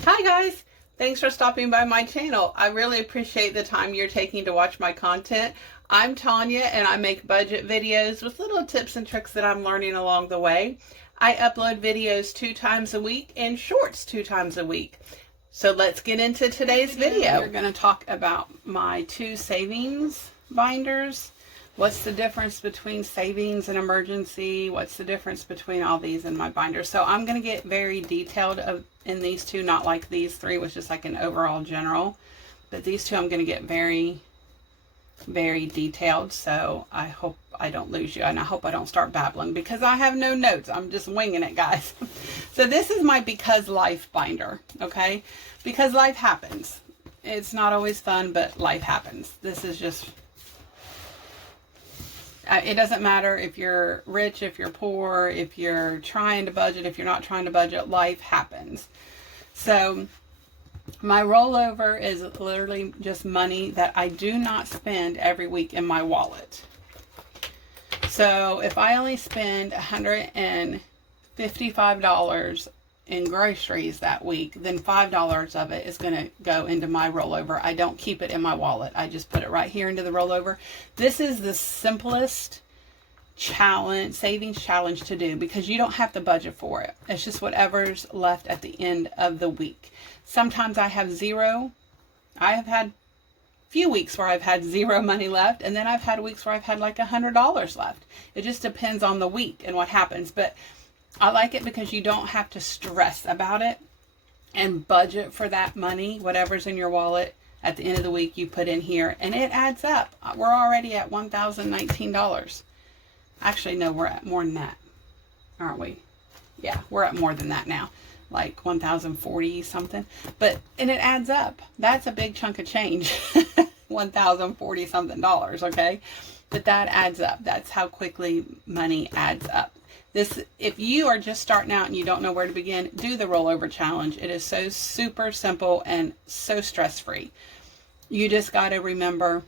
Hi guys! Thanks for stopping by my channel. I really appreciate the time you're taking to watch my content. I'm Tanya and I make budget videos with little tips and tricks that I'm learning along the way. I upload videos 2 times a week and shorts 2 times a week. So let's get into today's video. We're going to talk about my 2 savings binders. What's the difference between savings and emergency? What's the difference between all these in my binder? So I'm going to get very detailed in these 2, not like these 3, which is like an overall general. But these 2 I'm going to get very, very detailed. So I hope I don't lose you. And I hope I don't start babbling because I have no notes. I'm just winging it, guys. So this is my Because Life binder, okay? Because life happens. It's not always fun, but life happens. This is just... it doesn't matter if you're rich, if you're poor, if you're trying to budget, if you're not trying to budget, life happens. So my rollover is literally just money that I do not spend every week in my wallet. So if I only spend $155 in groceries that week, then $5 of it is going to go into my rollover. I don't keep it in my wallet. I just put it right here into the rollover. This is the simplest savings challenge to do because you don't have to budget for it. It's just whatever's left at the end of the week. Sometimes I have zero. I have had few weeks where I've had zero money left, and then I've had weeks where I've had like $100 left. It just depends on the week and what happens. But I like it because you don't have to stress about it and budget for that money. Whatever's in your wallet at the end of the week, you put in here and it adds up. We're already at $1,019. Actually, no, we're at more than that, aren't we? Yeah, we're at more than that now, like 1,040 something. And it adds up. That's a big chunk of change. 1,040 something dollars, okay? But that adds up. That's how quickly money adds up. If you are just starting out and you don't know where to begin, do the rollover challenge. It is so super simple and so stress-free. You just got to remember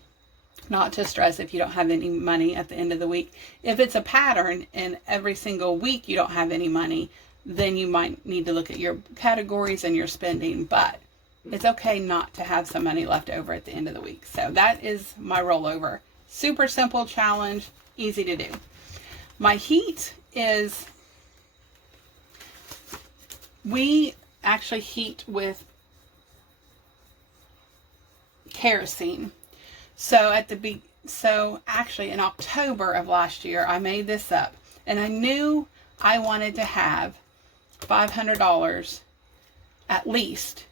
not to stress if you don't have any money at the end of the week. If it's a pattern and every single week you don't have any money, then you might need to look at your categories and your spending. But it's okay not to have some money left over at the end of the week. So that is my rollover. Super simple challenge, easy to do. My heat is, we actually heat with kerosene. So actually in October of last year, I made this up and I knew I wanted to have $500 at least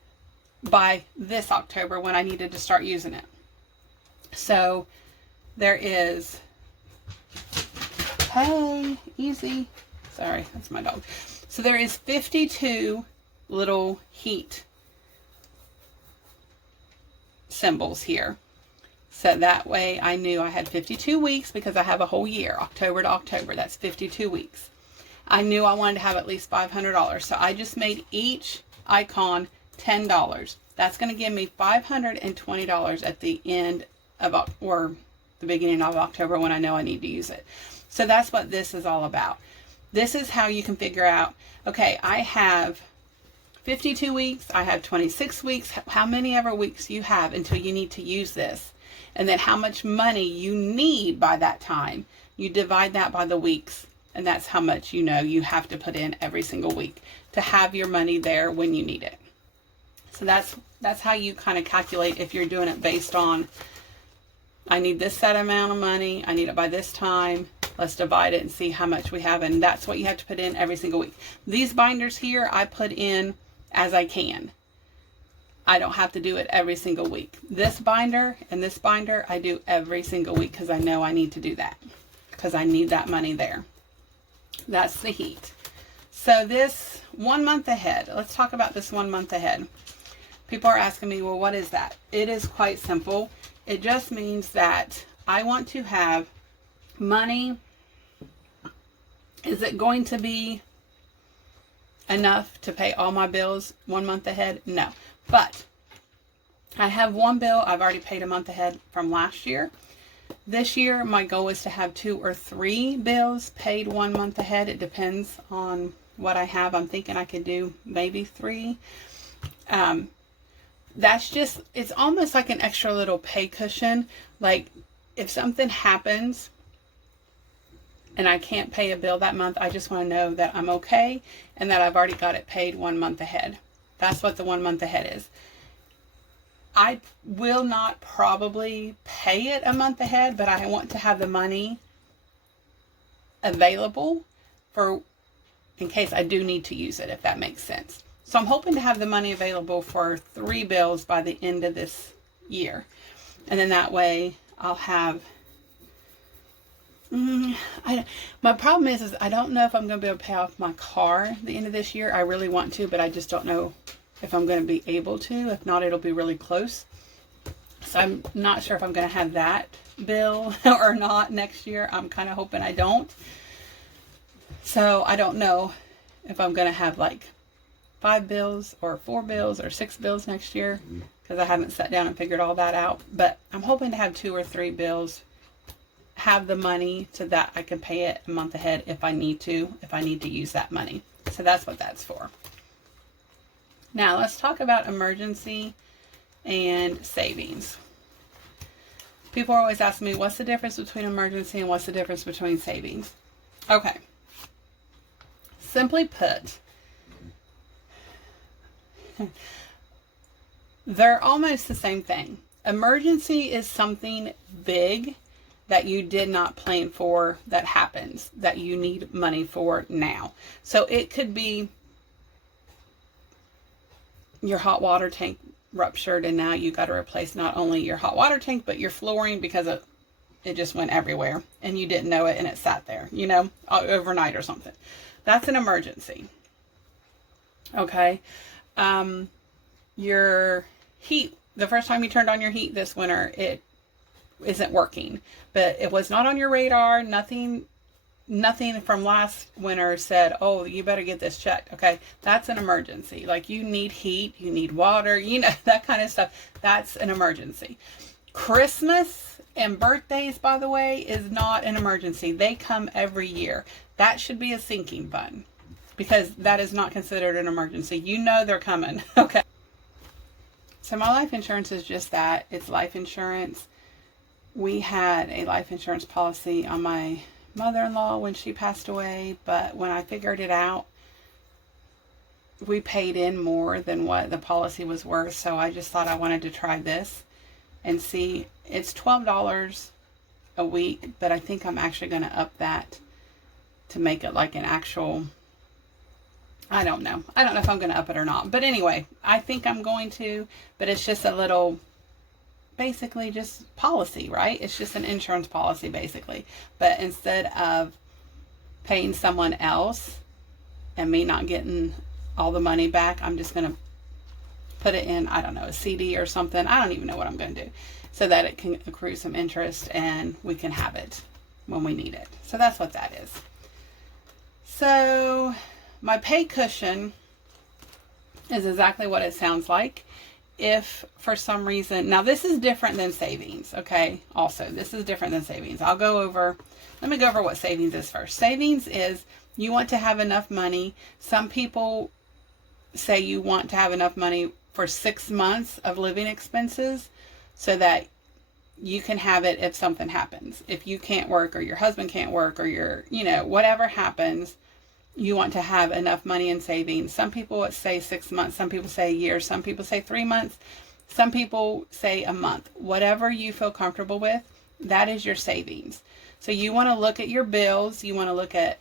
by this October when I needed to start using it. So there is, hey, easy. Sorry, that's my dog. So there is 52 little heat symbols here. So that way I knew I had 52 weeks because I have a whole year, October to October. That's 52 weeks. I knew I wanted to have at least $500. So I just made each icon $10. That's going to give me $520 at the end of, or the beginning of October when I know I need to use it. So that's what this is all about. This is how you can figure out, okay, I have 52 weeks, I have 26 weeks, how many ever weeks you have until you need to use this. And then how much money you need by that time. You divide that by the weeks, and that's how much you know you have to put in every single week to have your money there when you need it. So that's how you kind of calculate if you're doing it based on, I need this set amount of money, I need it by this time, let's divide it and see how much we have, and that's what you have to put in every single week. These binders here, I put in as I can. I don't have to do it every single week. This binder and this binder, I do every single week because I know I need to do that because I need that money there. That's the heat. So this 1 month ahead, let's talk about this 1 month ahead. People are asking me, well, what is that? It is quite simple. It just means that I want to have money. Is it going to be enough to pay all my bills 1 month ahead? No. But I have one bill I've already paid a month ahead from last year. This year, my goal is to have 2 or 3 bills paid 1 month ahead. It depends on what I have. I'm thinking I could do maybe 3. That's just, it's almost like an extra little pay cushion. Like if something happens and I can't pay a bill that month, I just want to know that I'm okay and that I've already got it paid 1 month ahead. That's what the 1 month ahead is. I will not probably pay it a month ahead, but I want to have the money available for in case I do need to use it, if that makes sense. So I'm hoping to have the money available for 3 bills by the end of this year. And then that way I'll have, my problem is I don't know if I'm going to be able to pay off my car at the end of this year. I really want to, but I just don't know if I'm going to be able to. If not, it'll be really close. So I'm not sure if I'm going to have that bill or not next year. I'm kind of hoping I don't. So I don't know if I'm going to have like 5 bills or 4 bills or 6 bills next year, because I haven't sat down and figured all that out. But I'm hoping to have 2 or 3 bills, have the money so that I can pay it a month ahead if I need to use that money. So that's what that's for. Now let's talk about emergency and savings. People are always asking me, what's the difference between emergency and what's the difference between savings? Okay. Simply put, they're almost the same thing. Emergency is something big that you did not plan for that happens, that you need money for now. So it could be your hot water tank ruptured and now you got to replace not only your hot water tank but your flooring because it just went everywhere and you didn't know it and it sat there, overnight or something. That's an emergency. Okay. Your heat, the first time you turned on your heat this winter, it isn't working, but it was not on your radar. Nothing from last winter said, oh, you better get this checked. Okay. That's an emergency. Like you need heat, you need water, that kind of stuff. That's an emergency. Christmas and birthdays, by the way, is not an emergency. They come every year. That should be a sinking fund because that is not considered an emergency. They're coming. Okay. So my life insurance is just that. It's life insurance. We had a life insurance policy on my mother-in-law when she passed away, but when I figured it out, we paid in more than what the policy was worth. So I just thought I wanted to try this and see. It's $12 a week, but I think I'm actually going to up that to make it like an actual, I don't know if I'm going to up it or not, but anyway, I think I'm going to, but it's just a little, basically just policy, right? It's just an insurance policy basically, but instead of paying someone else and me not getting all the money back, I'm just going to put it in, I don't know, a CD or something. I don't even know what I'm going to do, so that it can accrue some interest and we can have it when we need it. So that's what that is. So my pay cushion is exactly what it sounds like. If for some reason, now this is different than savings, okay? Also, this is different than savings. Let me go over what savings is first. Savings is you want to have enough money. Some people say you want to have enough money for 6 months of living expenses so that you can have it if something happens. If you can't work or your husband can't work or whatever happens, you want to have enough money in savings. Some people say 6 months, some people say a year, some people say 3 months, some people say a month. Whatever you feel comfortable with, that is your savings. So you want to look at your bills, you want to look at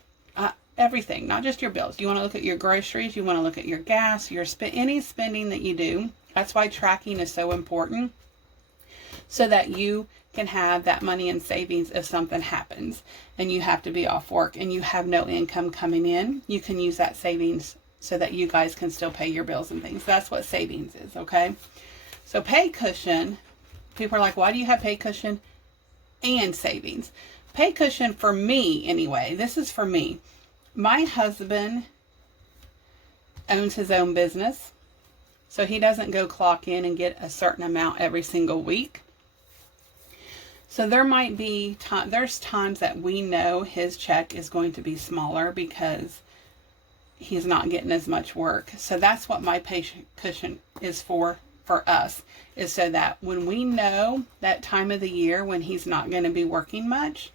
everything, not just your bills. You want to look at your groceries, you want to look at your gas, any spending that you do. That's why tracking is so important, so that you can have that money in savings if something happens and you have to be off work and you have no income coming in. You can use that savings so that you guys can still pay your bills and things. That's what savings is, okay? So pay cushion, people are like, why do you have pay cushion and savings? Pay cushion for me anyway, this is for me. My husband owns his own business, so he doesn't go clock in and get a certain amount every single week. So there might be there's times that we know his check is going to be smaller because he's not getting as much work. So that's what my pay cushion is for us, is so that when we know that time of the year when he's not going to be working much,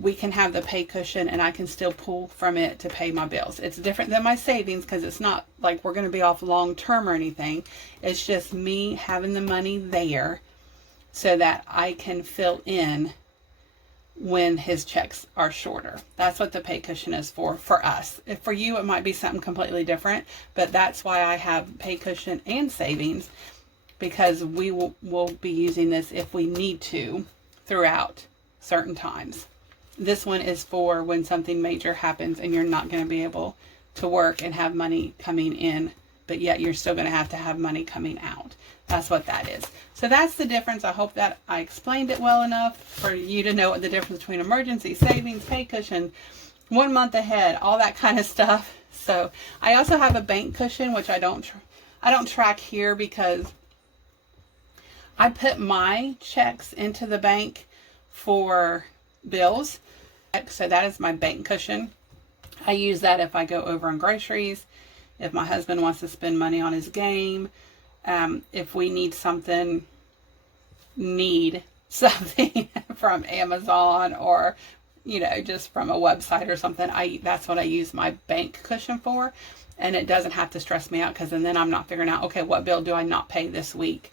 we can have the pay cushion and I can still pull from it to pay my bills. It's different than my savings because it's not like we're going to be off long term or anything. It's just me having the money there so that I can fill in when his checks are shorter. That's what the pay cushion is for us. If for you it might be something completely different, but that's why I have pay cushion and savings, because we will be using this if we need to throughout certain times. This one is for when something major happens and you're not going to be able to work and have money coming in, but yet you're still going to have money coming out. That's what that is. So that's the difference. I hope that I explained it well enough for you to know what the difference between emergency savings, pay cushion, 1 month ahead, all that kind of stuff. So I also have a bank cushion, which I don't track here because I put my checks into the bank for bills. So that is my bank cushion. I use that if I go over on groceries, if my husband wants to spend money on his game, if we need something from Amazon or, just from a website or something, that's what I use my bank cushion for. And it doesn't have to stress me out, because then I'm not figuring out, okay, what bill do I not pay this week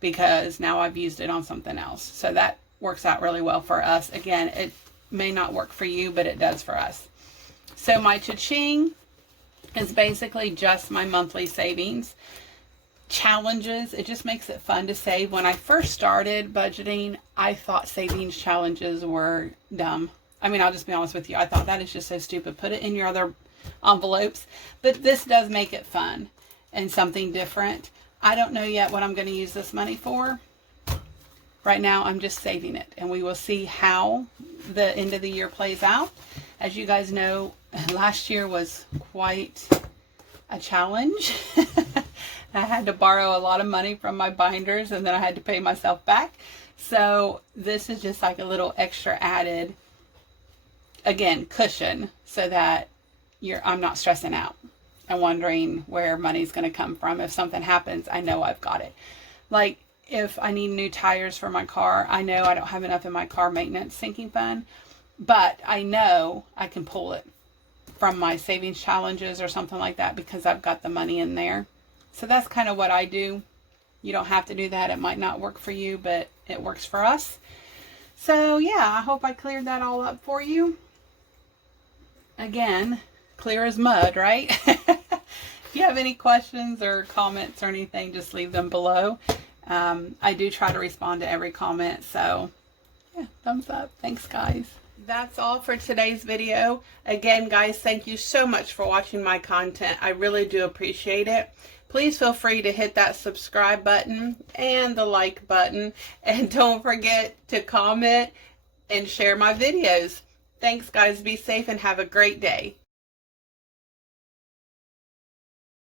because now I've used it on something else. So that works out really well for us. Again, it may not work for you, but it does for us. So my cha-ching is basically just my monthly savings. Challenges, it just makes it fun to save. When I first started budgeting, I thought savings challenges were dumb. I mean, I'll just be honest with you. I thought that is just so stupid. Put it in your other envelopes. But this does make it fun and something different. I don't know yet what I'm going to use this money for. Right now, I'm just saving it, and we will see how the end of the year plays out. As you guys know, last year was quite a challenge. I had to borrow a lot of money from my binders, and then I had to pay myself back. So this is just like a little extra added, again, cushion, so that I'm not stressing out and wondering where money's going to come from. If something happens, I know I've got it. Like if I need new tires for my car, I know I don't have enough in my car maintenance sinking fund, but I know I can pull it from my savings challenges or something like that because I've got the money in there. So that's kind of what I do. You don't have to do that. It might not work for you, but it works for us. So yeah, I hope I cleared that all up for you. Again, clear as mud, right? If you have any questions or comments or anything, just leave them below. I do try to respond to every comment. So yeah, thumbs up. Thanks, guys. That's all for today's video. Again, guys, thank you so much for watching my content. I really do appreciate it. Please feel free to hit that subscribe button and the like button. And don't forget to comment and share my videos. Thanks, guys. Be safe and have a great day.